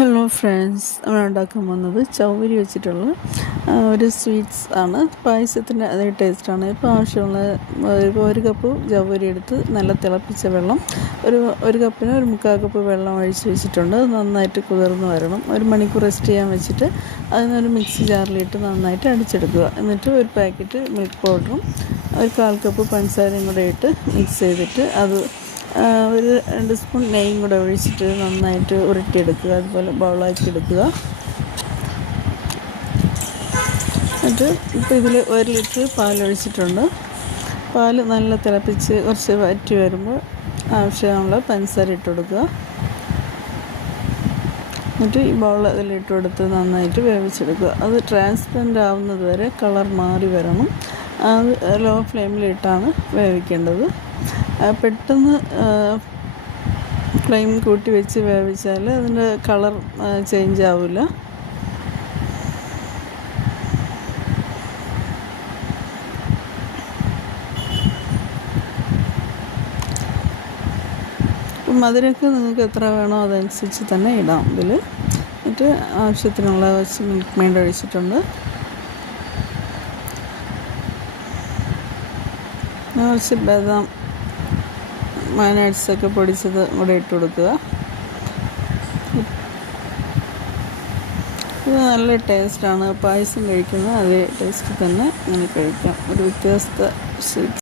Hello friends, നമ്മൾ ഉണ്ടാക്കാൻ പോകുന്നത് ചൗവരി വെച്ചിട്ടുള്ള ഒരു സ്വീറ്റ്സ് ആണ്. പായസത്തിൻ്റെ അതേ ടേസ്റ്റാണ്. ഇപ്പോൾ ആവശ്യമുള്ള ഒരു കപ്പ് ചൗവരി എടുത്ത് നല്ല തിളപ്പിച്ച വെള്ളം ഒരു കപ്പിന് 1/4 കപ്പ് വെള്ളം ഒഴിച്ച് വെച്ചിട്ടുണ്ട്. നന്നായിട്ട് കുതിർന്ന് വരണം. 1 മണിക്കൂർ റെസ്റ്റ് ചെയ്യാൻ വെച്ചിട്ട് അതിനൊരു മിക്സി ജാറിലിട്ട് നന്നായിട്ട് അടിച്ചെടുക്കുക. എന്നിട്ട് ഒരു പാക്കറ്റ് മിൽക്ക് പൗഡറും 1/4 കപ്പ് പഞ്ചസാരയും കൂടെ ഇട്ട് മിക്സ് ചെയ്തിട്ട് അത് ഒരു 2 സ്പൂൺ നെയ്യും കൂടെ ഒഴിച്ചിട്ട് നന്നായിട്ട് ഉരുട്ടിയെടുക്കുക. അതുപോലെ ബൗളാക്കി എടുക്കുക. എന്നിട്ട് ഇപ്പോൾ ഇതിൽ 1 ലിറ്റർ പാലൊഴിച്ചിട്ടുണ്ട്. പാൽ നല്ല തിളപ്പിച്ച് കുറച്ച് വറ്റി വരുമ്പോൾ ആവശ്യമുള്ള പഞ്ചസാര ഇട്ട് കൊടുക്കുക. എന്നിട്ട് ഈ ബൗൾ അതിലിട്ട് കൊടുത്ത് നന്നായിട്ട് വേവിച്ചെടുക്കുക. അത് ട്രാൻസ്പെറൻ്റ് ആവുന്നത് വരെ കളർ മാറി വരണം. അത് ലോ ഫ്ലെയിമിലിട്ടാണ് വേവിക്കേണ്ടത്. പെട്ടെന്ന് ഫ്ലെയിം കൂട്ടി വെച്ച് വേവിച്ചാൽ അതിൻ്റെ കളർ ചേഞ്ച് ആവില്ല. മധുരമൊക്കെ നിങ്ങൾക്ക് എത്ര വേണോ അതനുസരിച്ച് തന്നെ ഇടാം ഇതിൽ. എന്നിട്ട് ആവശ്യത്തിനുള്ള കുറച്ച് മിൽക്ക് മെയ്ഡ് ഒഴിച്ചിട്ടുണ്ട്. കുറച്ച് ബദാം നട്ട്സൊക്കെ പൊടിച്ചത് കൂടെ ഇട്ട് കൊടുക്കുക. ഇത് നല്ല ടേസ്റ്റാണ്. പായസം കഴിക്കുന്ന അതേ ടേസ്റ്റ് തന്നെ ഇങ്ങനെ കഴിക്കാം. ഒരു വ്യത്യസ്ത സ്വീറ്റ്.